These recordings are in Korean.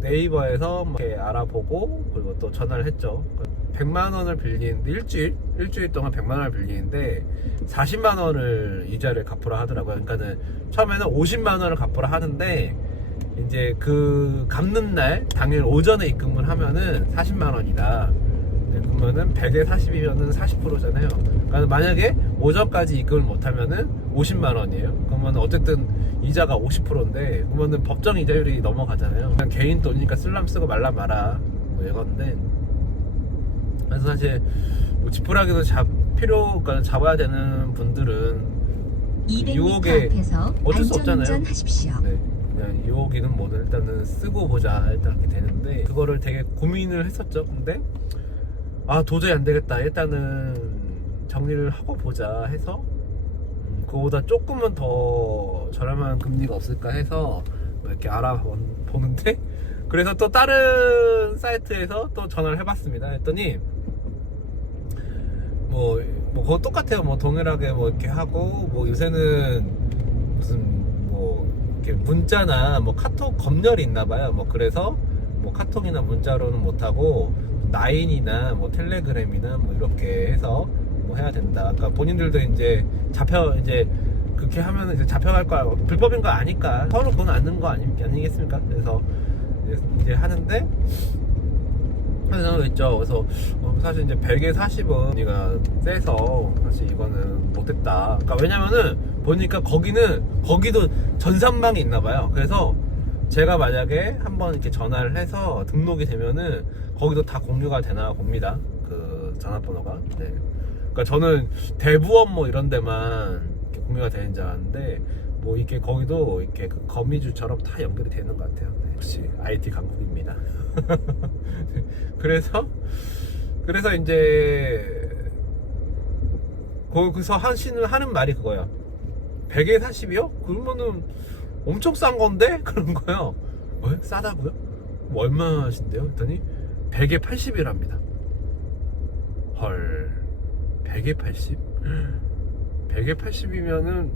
네이버에서 막 이렇게 알아보고 그리고 또 전화를 했죠. 100만 원을 빌리는데 일주일 일주일 동안 100만 원을 빌리는데 40만 원을 이자를 갚으라 하더라고요. 그러니까는 처음에는 50만 원을 갚으라 하는데 이제 그 갚는 날 당일 오전에 입금을 하면은 40만 원이다. 네, 그러면은 100에 40이면은 40%잖아요. 그러니까 만약에 오전까지 입금을 못하면은 50만 원이에요. 그러면 어쨌든 이자가 50%인데 그러면은 법정 이자율이 넘어가잖아요. 그냥 개인 돈이니까 쓸람 쓰고 말람 마라 뭐 이건데 그래서 사실 뭐 지푸라기도 잡 필요 그러니까 잡아야 되는 분들은 200m 유혹에 어쩔 수 없잖아요. 하십시오. 네, 그냥 유혹이는 뭐든 일단은 쓰고 보자 일단 이렇게 되는데 그거를 되게 고민을 했었죠. 근데 아 도저히 안 되겠다. 일단은 정리를 하고 보자 해서 음, 그거보다 조금은 더 저렴한 금리가 없을까 해서 뭐 이렇게 알아보는데 그래서 또 다른 사이트에서 또 전화를 해봤습니다. 했더니 뭐, 뭐, 그거 똑같아요. 뭐, 동일하게 뭐, 이렇게 하고, 뭐, 요새는 무슨, 뭐, 이렇게 문자나 뭐, 카톡 검열이 있나 봐요. 뭐, 그래서, 뭐, 카톡이나 문자로는 못하고, 나인이나 뭐, 텔레그램이나 뭐, 이렇게 해서, 뭐, 해야 된다. 그러니까 본인들도 이제, 잡혀, 이제, 그렇게 하면은 이제 잡혀갈 거야. 불법인 거 아니까. 서로 그건 아는 거 아니, 아니겠습니까? 그래서, 이제, 하는데, 하는 거 있죠. 그래서 어, 사실 이제 100에 40은 우리가 세서 사실 이거는 못했다. 그러니까 왜냐면은 보니까 거기는 거기도 전산망이 있나 봐요. 그래서 제가 만약에 한번 이렇게 전화를 해서 등록이 되면은 거기도 다 공유가 되나 봅니다. 그 전화번호가. 네. 그러니까 저는 대부업 뭐 이런 데만 이렇게 공유가 되는 줄 알았는데 뭐 이게 거기도 이렇게 그 거미줄처럼 다 연결이 되는 것 같아요. 네. 역시 IT 강국입니다. 그래서 그래서 이제 거기서 하시는 하는 말이 그거야. 100에 40이요? 그러면은 엄청 싼 건데? 그런 거요. 어? 싸다고요? 뭐 얼마신데요? 했더니 100에 80이랍니다. 헐. 100에 80? 100에 80이면은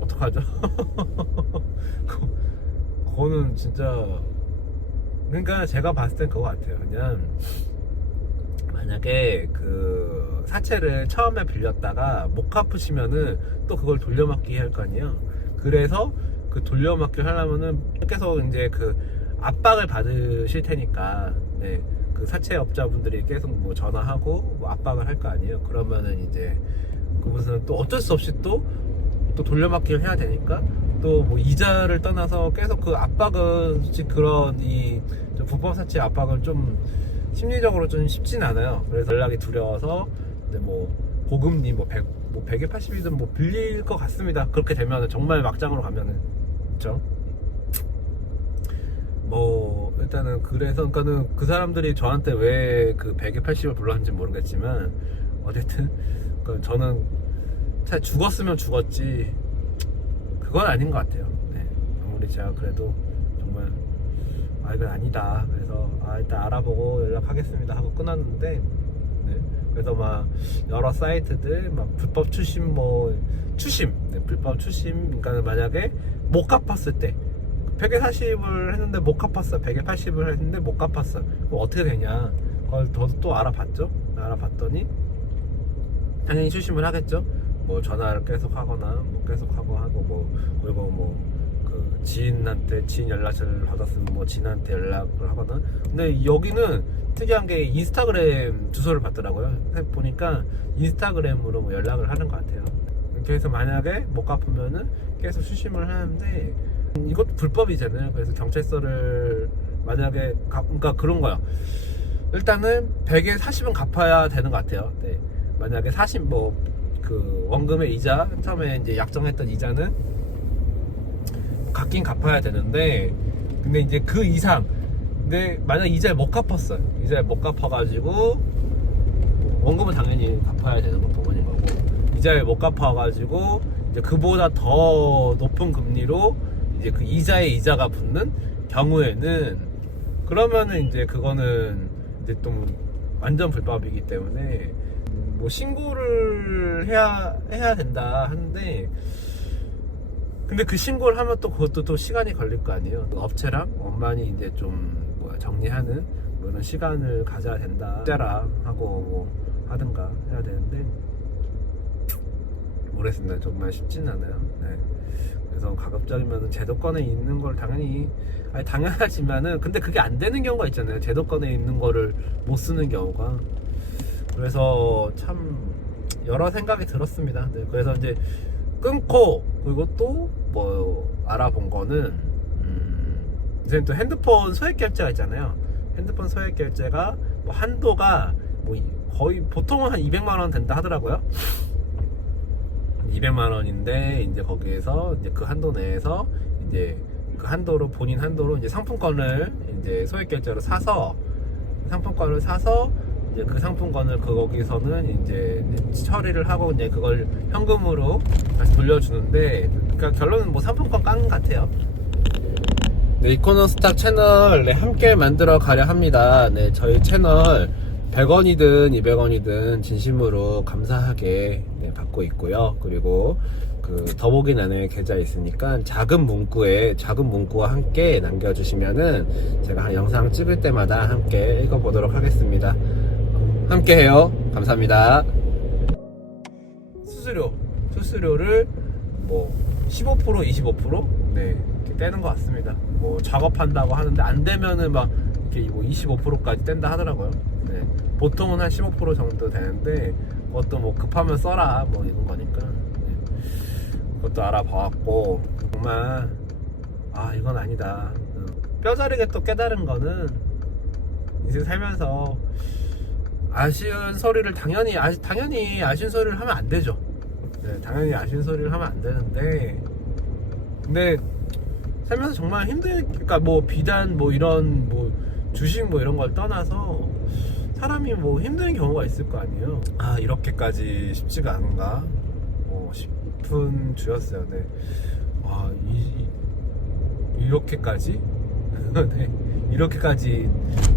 어떡하죠? 그- 그거는 진짜 그러니까 제가 봤을 땐 그거 같아요. 그냥 만약에 그 사채를 처음에 빌렸다가 못 갚으시면은 또 그걸 돌려막기 할 거 아니에요. 그래서 그 돌려막기 하려면은 계속 이제 그 압박을 받으실 테니까 네. 그 사채업자분들이 계속 뭐 전화하고 뭐 압박을 할 거 아니에요. 그러면은 이제 그분은 또 어쩔 수 없이 또 또 돌려막기를 해야 되니까 또 뭐 이자를 떠나서 계속 그 압박은 그런 이좀 불법 사채 압박은 좀 심리적으로 좀 쉽진 않아요. 그래서 연락이 두려워서 근데 뭐 고금리 뭐 100, 뭐 100에 80이든 뭐 빌릴 것 같습니다. 그렇게 되면은 정말 막장으로 가면은 그렇죠? 뭐 일단은 그래서 그러니까는 그 사람들이 저한테 왜 그 100에 80을 불렀는지 모르겠지만 어쨌든 그 저는 차 죽었으면 죽었지 그건 아닌 것 같아요. 네. 아무리 제가 그래도 정말 아 이건 아니다. 그래서 아 일단 알아보고 연락하겠습니다 하고 끊었는데 네. 그래서 막 여러 사이트들 막 불법 추심 뭐 추심 네, 불법 추심 그러니까 만약에 못 갚았을 때 100에 40을 했는데 못 갚았어 100에 80을 했는데 못 갚았어 그럼 어떻게 되냐? 그걸 저도 또 알아봤죠? 알아봤더니 당연히 추심을 하겠죠? 뭐 전화를 계속 하거나 뭐 계속 하고 하고 뭐 그리고 뭐 그 지인한테 지인 연락처를 받았으면 뭐 지인한테 연락을 하거나. 근데 여기는 특이한 게 인스타그램 주소를 받더라고요. 보니까 인스타그램으로 뭐 연락을 하는 것 같아요. 그래서 만약에 못 갚으면은 계속 수심을 하는데 이것도 불법이잖아요. 그래서 경찰서를 만약에 가, 그러니까 그런 거야. 일단은 100에 40은 갚아야 되는 것 같아요. 네. 만약에 40뭐 그 원금의 이자 처음에 이제 약정했던 이자는 갚긴 갚아야 되는데 근데 이제 그 이상. 근데 만약 이자를 못 갚았어요. 이자를 못 갚아가지고 원금은 당연히 갚아야 되는 건 부분인 거고 이자를 못 갚아가지고 이제 그보다 더 높은 금리로 이제 그 이자에 이자가 붙는 경우에는 그러면은 이제 그거는 이제 또 완전 불법이기 때문에 뭐 신고를 해야 해야 된다 하는데 근데 그 신고를 하면 또 그것도 또 시간이 걸릴 거 아니에요. 업체랑 원만히 이제 좀 정리하는 뭐 이런 시간을 가져야 된다. 짜라 하고 뭐 하든가 해야 되는데 모르겠습니다. 정말 쉽진 않아요. 네. 그래서 가급적이면 제도권에 있는 걸 당연히 아니 당연하지만은 근데 그게 안 되는 경우가 있잖아요. 제도권에 있는 거를 못 쓰는 경우가 그래서 참 여러 생각이 들었습니다. 네, 그래서 이제 끊고 그리고 또 뭐 알아본 거는 음, 이제 또 핸드폰 소액 결제가 있잖아요. 핸드폰 소액 결제가 뭐 한도가 뭐 이- 거의 보통은 한 200만 원 된다 하더라고요. 200만 원인데 이제 거기에서 이제 그 한도 내에서 이제 그 한도로 본인 한도로 이제 상품권을 이제 소액 결제로 사서 상품권을 사서 이제 그 상품권을 그 거기서는 이제 처리를 하고 이제 그걸 현금으로 다시 돌려주는데 그러니까 결론은 뭐 상품권 깡 같아요. 네, 이코노스탁 채널 네, 함께 만들어 가려 합니다. 네, 저희 채널 100원이든 200원이든 진심으로 감사하게 네, 받고 있고요. 그리고 그 더보기란에 계좌 있으니까 작은 문구에 작은 문구와 함께 남겨주시면은 제가 영상 찍을 때마다 함께 읽어보도록 하겠습니다. 함께 해요. 감사합니다. 수수료, 수수료를 뭐 15% 25% 네, 이렇게 떼는 것 같습니다. 뭐 작업한다고 하는데 안 되면은 막 이렇게 뭐 25%까지 뗀다 하더라고요. 네, 보통은 한 15% 정도 되는데 그것도 뭐 급하면 써라 뭐 이런 거니까. 네, 그것도 알아봐왔고. 정말 아 이건 아니다. 음, 뼈저리게 또 깨달은 거는 인생 살면서 아쉬운 소리를 당연히 아, 당연히 아쉬운 소리를 하면 안 되죠. 네, 당연히 아쉬운 소리를 하면 안 되는데. 근데 살면서 정말 힘들 그러니까 뭐 비단 뭐 이런 뭐 주식 뭐 이런 걸 떠나서 사람이 뭐 힘든 경우가 있을 거 아니에요. 아 이렇게까지 쉽지가 않은가 어, 싶은 주였어요. 네. 와 이, 이, 이렇게까지 네. 이렇게까지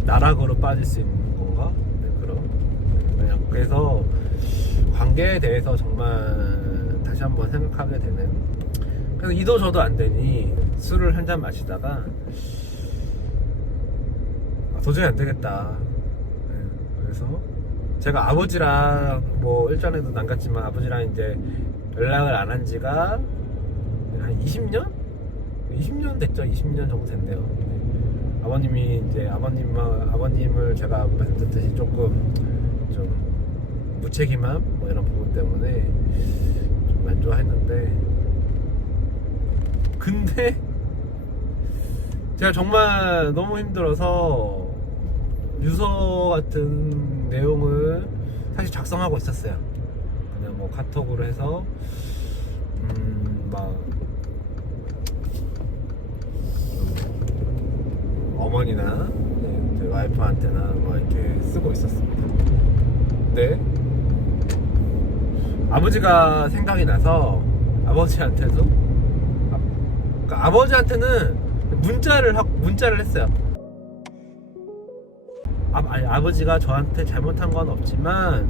나락으로 빠질 수 있는 건가? 네, 그런 네, 그래서 관계에 대해서 정말 다시 한번 생각하게 되는 그래서 이도 저도 안 되니 술을 한 잔 마시다가 아, 도저히 안 되겠다 네, 그래서 제가 아버지랑 뭐 일전에도 남갔지만 아버지랑 이제 연락을 안 한 지가 한 20년? 20년 됐죠 20년 정도 됐네요 네. 아버님이 이제 아버님 아버님을 제가 말씀드렸듯이 조금 좀 무책임함 뭐 이런 부분 때문에 좀 안 좋아했는데 근데 제가 정말 너무 힘들어서 유서 같은 내용을 사실 작성하고 있었어요. 그냥 뭐 카톡으로 해서 음막 어머니나 네, 저희 와이프한테나 뭐 이렇게 쓰고 있었습니다. 근데 아버지가 생각이 나서 아버지한테도 아, 그러니까 아버지한테는 문자를 하, 문자를 했어요. 아, 아니, 아버지가 저한테 잘못한 건 없지만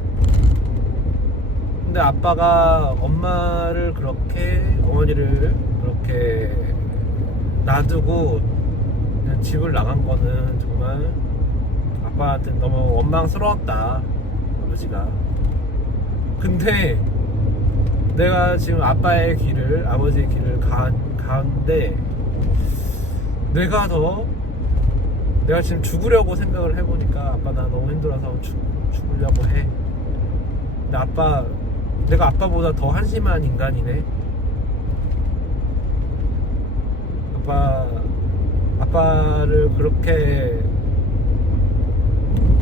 근데 아빠가 엄마를 그렇게 어머니를 그렇게 놔두고 그냥 집을 나간 거는 정말 아빠한테 너무 원망스러웠다 아버지가. 근데 내가 지금 아빠의 길을 아버지의 길을 가, 가는데 내가 더 내가 지금 죽으려고 생각을 해보니까 아빠 나 너무 힘들어서 죽, 죽으려고 해. 근데 아빠 내가 아빠보다 더 한심한 인간이네. 아빠 아빠를 그렇게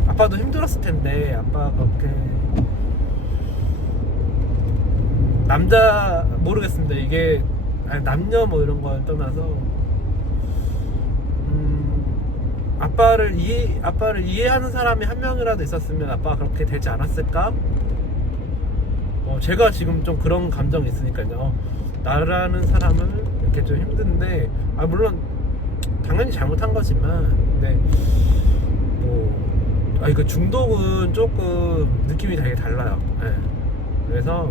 아빠도 힘들었을 텐데 아빠 그렇게. 남자 모르겠습니다. 이게 아니, 남녀 뭐 이런 걸 떠나서 아빠를 이해 아빠를 이해하는 사람이 한 명이라도 있었으면 아빠가 그렇게 되지 않았을까? 어, 제가 지금 좀 그런 감정이 있으니까요. 나라는 사람은 이렇게 좀 힘든데, 아, 물론, 당연히 잘못한 거지만, 근데, 뭐, 아, 이거 중독은 조금 느낌이 되게 달라요. 예. 그래서,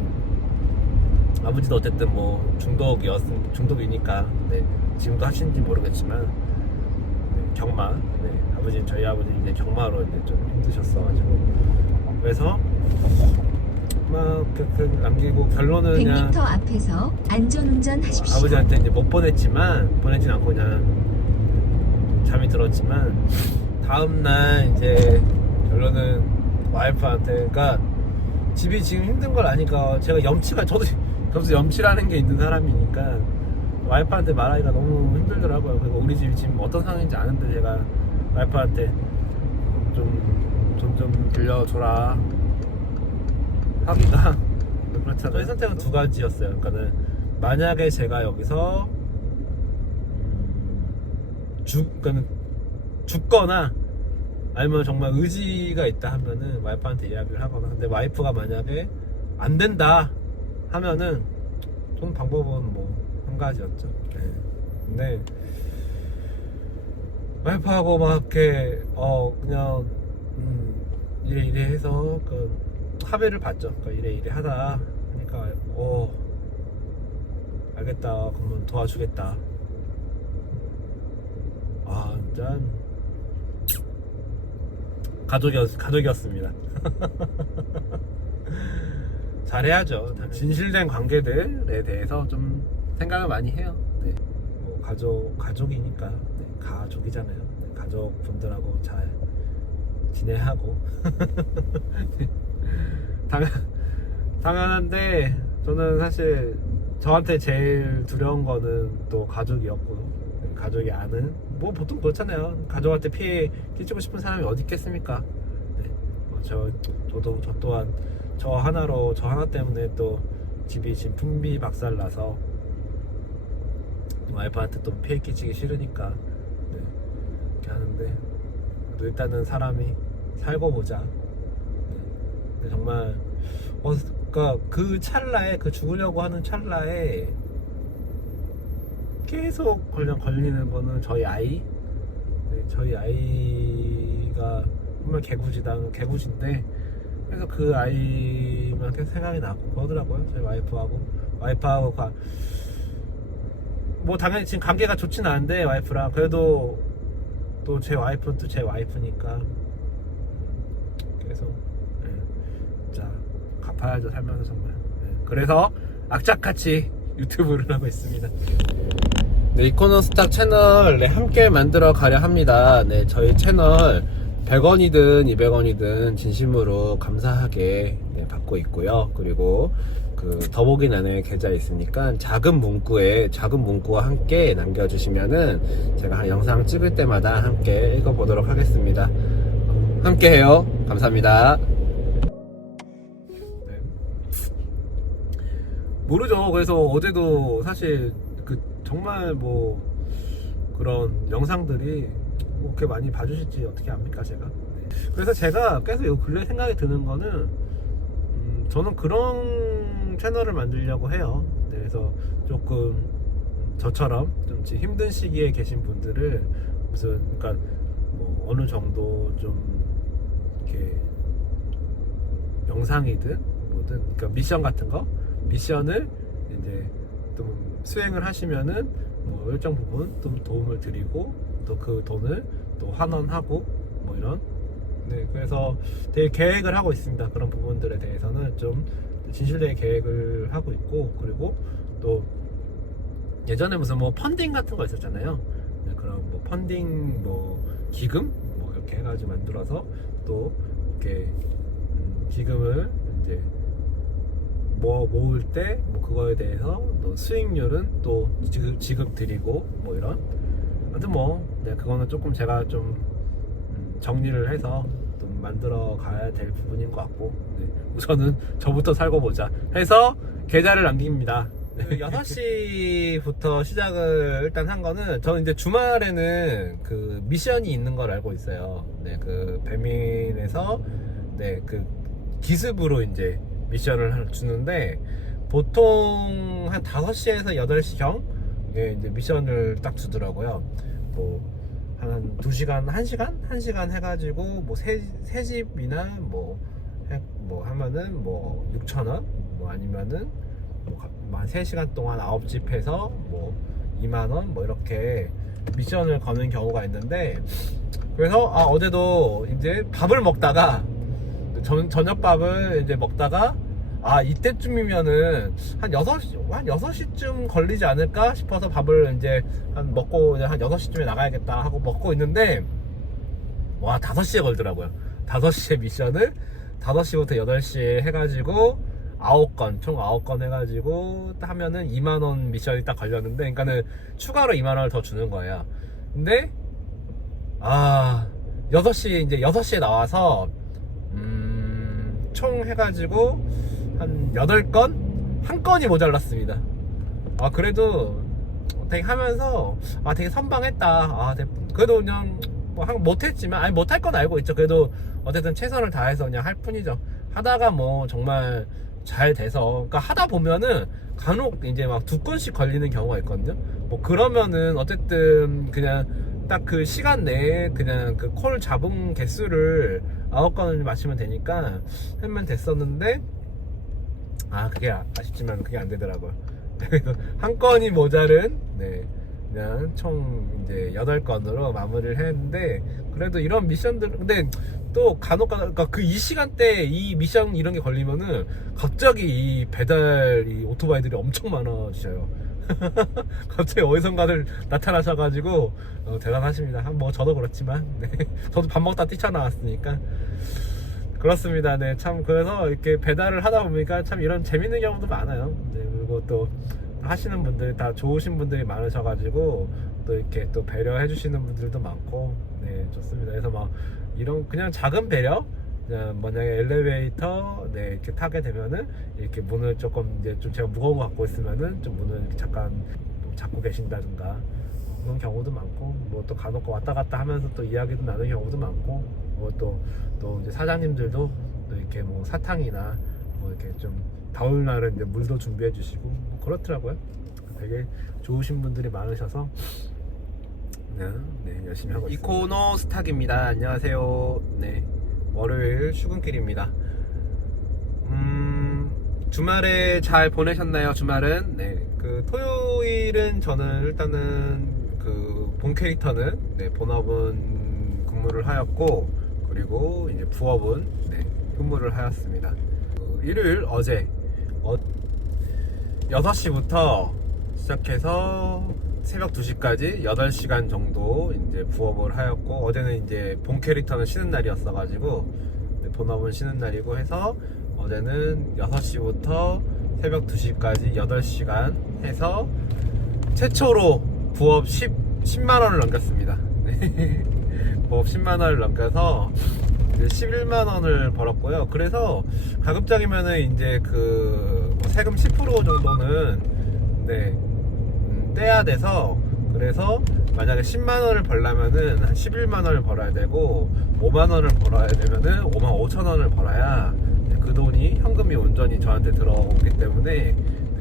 아버지도 어쨌든 뭐, 중독이었, 중독이니까, 네, 지금도 하시는지 모르겠지만, 네, 경마. 네, 아버지 저희 아버지 이제 경마로 이제 좀 힘드셨어가지고 그래서 막 그, 그 남기고 결론은 그냥 100m 앞에서 안전운전 하십시오. 아버지한테 이제 못 보냈지만 보내진 않고 그냥 잠이 들었지만 다음 날 이제 결론은 와이프한테 그러니까 집이 지금 힘든 걸 아니까 제가 염치가 저도 저도 염치라는 게 있는 사람이니까 와이프한테 말하기가 너무 힘들더라고요. 그리고 우리 집이 지금 어떤 상황인지 아는데 제가 와이프한테 좀돈 좀 빌려줘라 하기가 그렇잖아요. 선택은 두 가지였어요. 그러니까는 만약에 제가 여기서 음, 죽, 그러니까는 죽거나 아니면 정말 의지가 있다 하면은 와이프한테 이야기를 하거나 근데 와이프가 만약에 안 된다 하면은 돈 방법은 뭐 한 가지였죠. 네. 근데 와이프하고 막 이렇게 어 그냥 음 이래 이래 해서 그 합의를 봤죠. 그러니까 이래 이래 하다 하니까 어 알겠다. 그러면 도와주겠다. 아 진짜 가족이었 가족이었습니다. 잘해야죠. 진실된 관계들에 대해서 좀 생각을 많이 해요. 네. 뭐 가족 가족이니까 네, 가족이잖아요. 네, 가족 분들하고 잘 지내하고 당연 당연한데 저는 사실 저한테 제일 두려운 거는 또 가족이었고 네, 가족이 아는 뭐 보통 그렇잖아요. 가족한테 피해 끼치고 싶은 사람이 어디 있겠습니까? 네. 어, 저 저도 저 또한 저 하나로 저 하나 때문에 또 집이 지금 풍비박살 나서 와이프한테 또 피해 끼치기 싫으니까 네, 이렇게 하는데 그래도 일단은 사람이 살고 보자. 네. 정말 어, 그러니까 그 찰나에 그 죽으려고 하는 찰나에 계속 걸려 걸리는 거는 저희 아이. 네, 저희 아이가 정말 개구지다 개구지인데 그래서 그 아이만 계속 생각이 나고 그러더라고요. 저희 와이프하고 와이프하고 가, 뭐 당연히 지금 관계가 좋진 않은데 와이프랑. 그래도 또 제 와이프는 또 제 와이프니까. 그래서 예. 자 갚아야죠 살면서 정말. 예. 그래서 악착같이 유튜브를 하고 있습니다. 네 이코노스탁 채널 네, 함께 만들어 가려 합니다. 네 저희 채널 100원이든 200원이든 진심으로 감사하게 네, 받고 있고요. 그리고 그 더보기란에 계좌 있으니까 작은 문구에 작은 문구와 함께 남겨주시면은 제가 영상 찍을 때마다 함께 읽어보도록 하겠습니다. 함께 해요. 감사합니다. 네. 모르죠. 그래서 어제도 사실 그 정말 뭐 그런 영상들이 뭐 그렇게 많이 봐주실지 어떻게 압니까 제가. 네. 그래서 제가 계속 요 근래 생각이 드는 거는 음, 저는 그런 채널을 만들려고 해요. 네, 그래서 조금 저처럼 좀 힘든 시기에 계신 분들을 무슨 그러니까 뭐 어느 정도 좀 이렇게 영상이든 뭐든 그러니까 미션 같은 거 미션을 이제 좀 수행을 하시면은 뭐 일정 부분 좀 도움을 드리고 또 그 돈을 또 환원하고 뭐 이런 네 그래서 되게 계획을 하고 있습니다 그런 부분들에 대해서는 좀 진실되게 계획을 하고 있고 그리고 또 예전에 무슨 뭐 펀딩 같은 거 있었잖아요. 네, 그런 뭐 펀딩 뭐 기금 뭐 이렇게 해가지고 만들어서 또 이렇게 음, 기금을 이제 뭐 모을 때 뭐 그거에 대해서 또 수익률은 또 지급, 지급 드리고 뭐 이런. 아무튼 뭐 네, 그거는 조금 제가 좀 음, 정리를 해서 좀 만들어 가야 될 부분인 것 같고 네, 우선은 저부터 살고 보자 해서 계좌를 남깁니다 네, 6시부터 시작을 일단 한 거는 저는 이제 주말에는 그 미션이 있는 걸 알고 있어요 네, 그 배민에서 네, 그 기습으로 이제 미션을 주는데 보통 한 5시에서 8시경 예, 이제 미션을 딱 주더라고요. 뭐 한 2시간, 1시간? 1시간 해 가지고 뭐 세, 세 집이나 뭐, 해, 뭐 하면은 뭐 6천 원, 뭐 아니면은 뭐한 3시간 동안 9집 해서 뭐 2만 원, 뭐 이렇게 미션을 거는 경우가 있는데 그래서 아 어제도 이제 밥을 먹다가 전, 저녁밥을 이제 먹다가 아 이때쯤이면은 한 6시 한 6시쯤 걸리지 않을까 싶어서 밥을 이제 한 먹고 이제 한 6시쯤에 나가야겠다 하고 먹고 있는데 와 5시에 걸더라고요. 5시에 미션을 5시부터 8시에 해가지고 9건 총 9건 해가지고 하면은 2만원 미션이 딱 걸렸는데 그러니까는 추가로 2만원을 더 주는 거예요. 근데 아 6시 이제 6시에 나와서 음, 총 해가지고 한 8건? 한 건이 모자랐습니다. 아 그래도 되게 하면서 아 되게 선방했다. 아 그래도 그냥 뭐 한- 못했지만 아니 못할 건 알고 있죠. 그래도 어쨌든 최선을 다해서 그냥 할 뿐이죠. 하다가 뭐 정말 잘 돼서 그러니까 하다 보면은 간혹 이제 막 두 건씩 걸리는 경우가 있거든요. 뭐 그러면은 어쨌든 그냥 딱 그 시간 내에 그냥 그 콜 잡은 개수를 아홉 건을 맞추면 되니까 하면 됐었는데 아 그게 아- 아쉽지만 그게 안 되더라고요. 한 건이 모자른 네 그냥 총 이제 여덟 건으로 마무리를 했는데 그래도 이런 미션들 근데 또 간혹 가다 그러니까 그 이 시간대 이 미션 이런 게 걸리면은 갑자기 이 배달 이 오토바이들이 엄청 많아지셔요 갑자기 어디선가들 나타나셔가지고 어, 대단하십니다. 한뭐 저도 그렇지만 네. 저도 밥 먹다 뛰쳐나왔으니까 그렇습니다. 네, 참 그래서 이렇게 배달을 하다 보니까 참 이런 재밌는 경우도 많아요. 네, 그리고 또 하시는 분들 다 좋으신 분들이 많으셔가지고 또 이렇게 또 배려해 주시는 분들도 많고 네 좋습니다. 그래서 막 이런 그냥 작은 배려 그냥 만약에 엘리베이터 네 이렇게 타게 되면은 이렇게 문을 조금 이제 좀 제가 무거운 거 갖고 있으면은 좀 문을 잠깐 뭐 잡고 계신다든가 그런 경우도 많고 뭐 또 간혹 왔다 갔다 하면서 또 이야기도 나누는 경우도 많고 뭐또또 이제 사장님들도 또 이렇게 뭐 사탕이나 뭐 이렇게 좀 더울 날은 이제 물도 준비해 주시고 뭐 그렇더라고요. 되게 좋으신 분들이 많으셔서 네, 네 열심히 하고 있습니다. 이코노 스탁입니다. 안녕하세요. 네 월요일 출근길입니다. 음 주말에 잘 보내셨나요? 주말은 네 그 토요일은 저는 일단은 그 본 캐릭터는 네 본업은 근무를 하였고 그리고 이제 부업은 네 근무를 하였습니다. 그 일요일 어제 어, 6시부터 시작해서 새벽 2시까지 8시간 정도 이제 부업을 하였고 어제는 이제 본 캐릭터는 쉬는 날이었어 가지고 네, 본업은 쉬는 날이고 해서 어제는 6시부터 새벽 2시까지 8시간 해서 최초로 부업 10, 10만 원을 넘겼습니다. 네. 부업 10만 원을 넘겨서 이제 11만 원을 벌었고요. 그래서 가급적이면은 이제 그뭐 세금 10% 정도는 네 음, 떼야 돼서 그래서 만약에 10만 원을 벌려면은 한 11만 원을 벌어야 되고 5만 원을 벌어야 되면은 5만 5천 원을 벌어야 그 돈이 현금이 온전히 저한테 들어오기 때문에 네,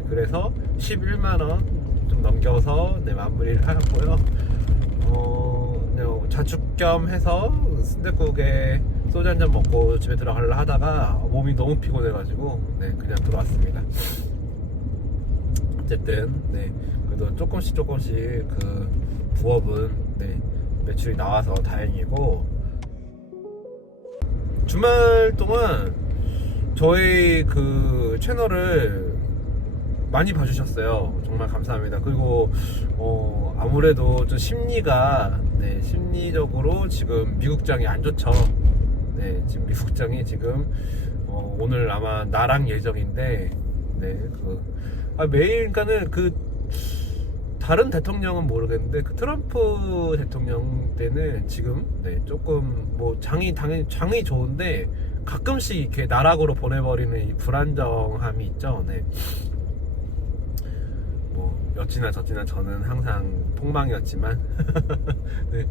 그래서 11만 원 좀 넘겨서 네 마무리를 하였고요. 어, 자축 겸 해서 순댓국에 소주 한 잔 먹고 집에 들어가려 하다가 몸이 너무 피곤해가지고 네 그냥 들어왔습니다. 어쨌든 네 그래도 조금씩 조금씩 그 부업은 네 매출이 나와서 다행이고 주말 동안 저희 그 채널을 많이 봐주셨어요. 정말 감사합니다. 그리고 어, 아무래도 좀 심리가 네, 심리적으로 지금 미국장이 안 좋죠. 네, 지금 미국장이 지금 어, 오늘 아마 나랑 예정인데 네, 그 아, 매일 그러니까는 그 다른 대통령은 모르겠는데 그 트럼프 대통령 때는 지금 네, 조금 뭐 장이 당연히 장이 좋은데 가끔씩 이렇게 나락으로 보내버리는 이 불안정함이 있죠. 네. 뭐 어찌나 저찌나 저는 항상 폭망이었지만. 네.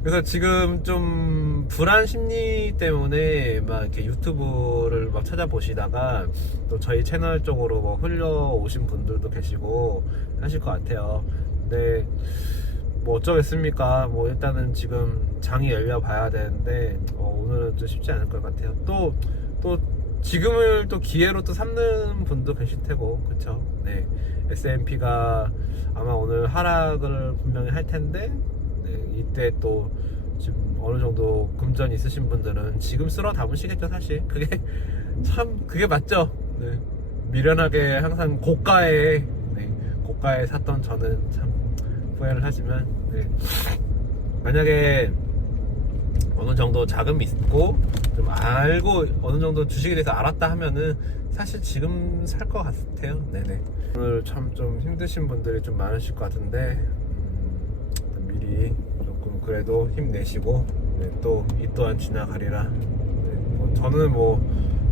그래서 지금 좀 불안 심리 때문에 막 이렇게 유튜브를 막 찾아보시다가 또 저희 채널 쪽으로 뭐 흘려오신 분들도 계시고 하실 것 같아요. 근데 뭐 어쩌겠습니까? 뭐 일단은 지금 장이 열려 봐야 되는데 어, 오늘은 좀 쉽지 않을 것 같아요. 또또 지금을 또 기회로 또 삼는 분도 계실 테고 그쵸 네 S&P가 아마 오늘 하락을 분명히 할 텐데 이때 또 지금 어느 정도 금전 있으신 분들은 지금 쓸어 담으시겠죠 사실 그게 참 그게 맞죠 네. 미련하게 항상 고가에 네, 고가에 샀던 저는 참 후회를 하지만 네. 만약에 어느 정도 자금이 있고 좀 알고 어느 정도 주식에 대해서 알았다 하면은 사실 지금 살 것 같아요. 네네. 오늘 참 좀 힘드신 분들이 좀 많으실 것 같은데 음, 미리 조금 그래도 힘내시고 네, 또이 또한 지나가리라. 네, 뭐 저는 뭐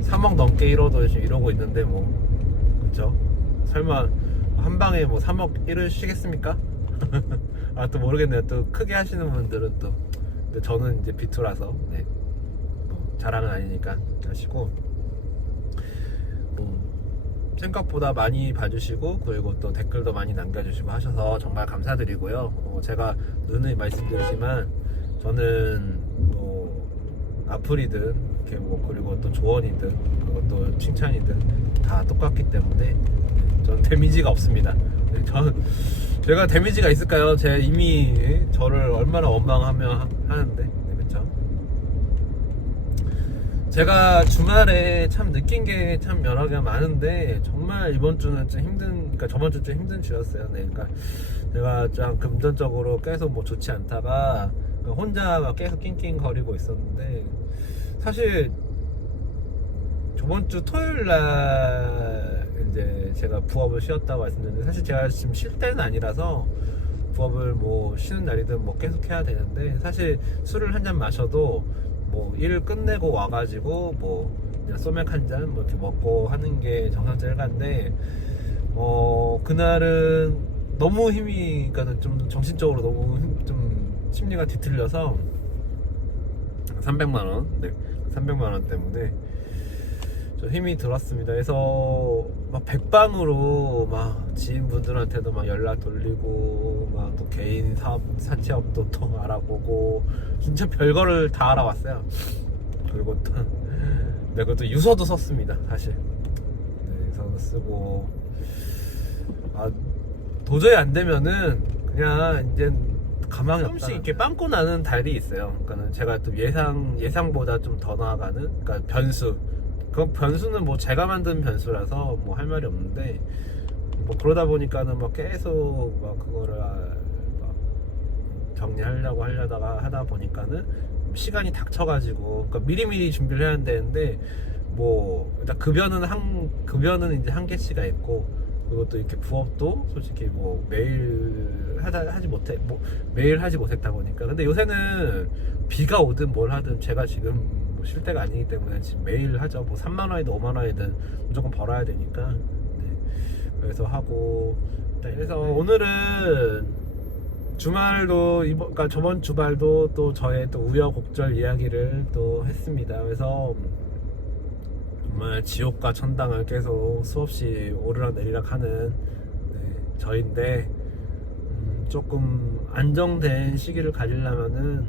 3억 넘게 이뤄도 지금 이러고 있는데 뭐 그쵸? 설마 한 방에 뭐 3억 이루시겠습니까? 아 또 모르겠네요. 또 크게 하시는 분들은 또 근데 저는 이제 비투라서 네. 뭐 자랑은 아니니까 하시고 뭐 생각보다 많이 봐주시고 그리고 또 댓글도 많이 남겨주시고 하셔서 정말 감사드리고요. 어, 제가 누누이 말씀드리지만 저는 뭐 이렇게 뭐 그리고 또 조언이든 또 칭찬이든 다 똑같기 때문에 네, 저는 데미지가 없습니다. 네, 저는 제가 데미지가 있을까요? 제가 이미 저를 얼마나 원망하며 하- 하는데? 제가 주말에 참 느낀 게 참 여러 개가 많은데 정말 이번 주는 좀 힘든 그러니까 저번 주 좀 힘든 주였어요. 네, 그러니까 제가 좀 금전적으로 계속 뭐 좋지 않다가 혼자 막 계속 낑낑거리고 있었는데 사실 저번 주 토요일 날 이제 제가 부업을 쉬었다고 말씀드렸는데 사실 제가 지금 쉴 때는 아니라서 부업을 뭐 쉬는 날이든 뭐 계속 해야 되는데 사실 술을 한 잔 마셔도 뭐 일 끝내고 와가지고 뭐 소맥 한 잔 뭐 이렇게 먹고 하는 게 정상적인 일인데 어 그날은 너무 힘이 그러니까 좀 정신적으로 너무 힘- 좀 심리가 뒤틀려서 300만 원, 네, 300만 원 때문에 좀 힘이 들었습니다. 그래서 막 백방으로 막 지인분들한테도 막 연락 돌리고 막 또 개인 사업 사채업도 또 알아보고 진짜 별거를 다 알아봤어요. 그리고 또 네, 그것도 유서도 썼습니다. 사실 네, 유서도 쓰고 아 도저히 안 되면은 그냥 이제 가망이 없다. 조금씩 이렇게 빵꾸 나는 달이 있어요. 그러니까는 제가 또 예상 예상보다 좀 더 나아가는 그러니까 변수. 그 변수는 뭐 제가 만든 변수라서 뭐 할 말이 없는데 뭐 그러다 보니까는 막 계속 막 그거를 아, 막 정리하려고 하려다가 하다 보니까는 시간이 닥쳐가지고 그러니까 미리미리 준비를 해야 되는데 뭐 일단 급여는 한 급여는 이제 한 개씩가 있고 또 이렇게 부업도 솔직히 뭐 매일 하다 하지 못해 뭐 매일 하지 못했다 보니까. 근데 요새는 비가 오든 뭘 하든 제가 지금 뭐쉴 때가 아니기 때문에 지금 매일 하죠 뭐 3만 원이든 5만 원이든 무조건 벌어야 되니까 네. 그래서 하고 네, 그래서 오늘은 주말도 이번 그러니까 저번 주말도 또 저의 또 우여곡절 이야기를 또 했습니다. 그래서 정말 지옥과 천당을 계속 수없이 오르락 내리락 하는 네, 저인데 음, 조금 안정된 시기를 가지려면은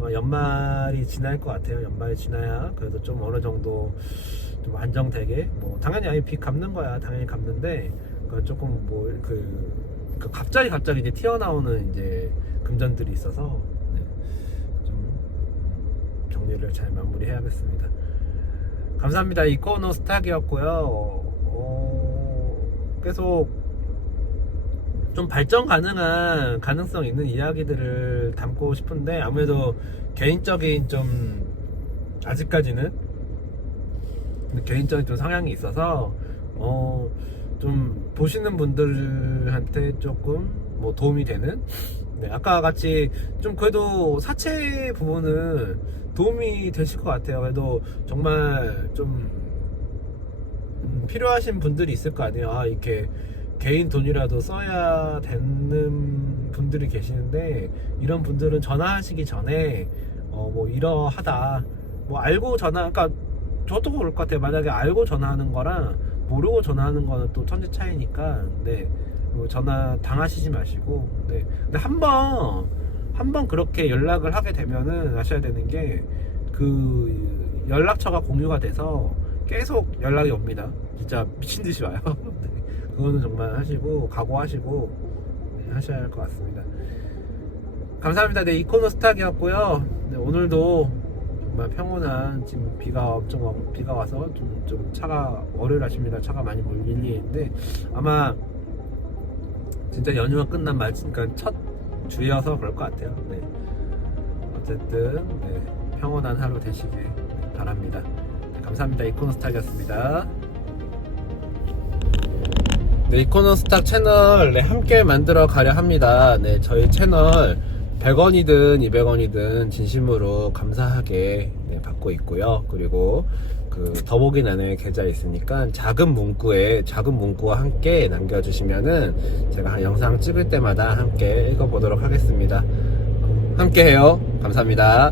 아마 연말이 지날 것 같아요. 연말이 지나야 그래도 좀 어느 정도 좀 안정되게 뭐 당연히 아니 빚 갚는 거야 당연히 갚는데 그 조금 뭐그 그 갑자기 갑자기 이제 튀어나오는 이제 금전들이 있어서 네, 좀 정리를 잘 마무리해야겠습니다. 감사합니다. 이코노 스탁이었고요. 어, 계속 좀 발전 가능한 가능성 있는 이야기들을 담고 싶은데 아무래도 개인적인 좀 아직까지는 개인적인 좀 성향이 있어서 어 좀 보시는 분들한테 조금 뭐 도움이 되는 네, 아까 같이 좀 그래도 사채 부분은 도움이 되실 것 같아요. 그래도 정말 좀 음, 필요하신 분들이 있을 거 아니에요. 아, 이렇게 개인 돈이라도 써야 되는 분들이 계시는데 이런 분들은 전화하시기 전에 어 뭐 이러하다 뭐 알고 전화 그러니까 저도 그럴 것 같아요. 만약에 알고 전화하는 거랑 모르고 전화하는 거는 또 천지 차이니까 네. 뭐 전화 당하시지 마시고 네. 근데 한번 한번 그렇게 연락을 하게 되면은 아셔야 되는 게 그 연락처가 공유가 돼서 계속 연락이 옵니다. 진짜 미친 듯이 와요. 네. 그거는 정말 하시고 각오하시고 네, 하셔야 할 것 같습니다. 감사합니다. 네, 이코노 스탁이었고요. 네, 오늘도 정말 평온한 지금 비가 엄청 와, 비가 와서 좀, 좀 차가 월요일 아침이라 차가 많이 몰리는데 아마 진짜 연휴가 끝난 말, 그러니까 첫 주여서 그럴 것 같아요. 네. 어쨌든 네, 평온한 하루 되시길 바랍니다. 네, 감사합니다. 이코노 스탁이었습니다. 네, 이코노스탁 채널 네, 함께 만들어 가려 합니다. 네, 저희 채널 100원이든 200원이든 진심으로 감사하게 네, 받고 있고요. 그리고 그 더보기란에 계좌 있으니까 작은 문구에 작은 문구와 함께 남겨주시면은 제가 영상 찍을 때마다 함께 읽어보도록 하겠습니다. 함께 해요. 감사합니다.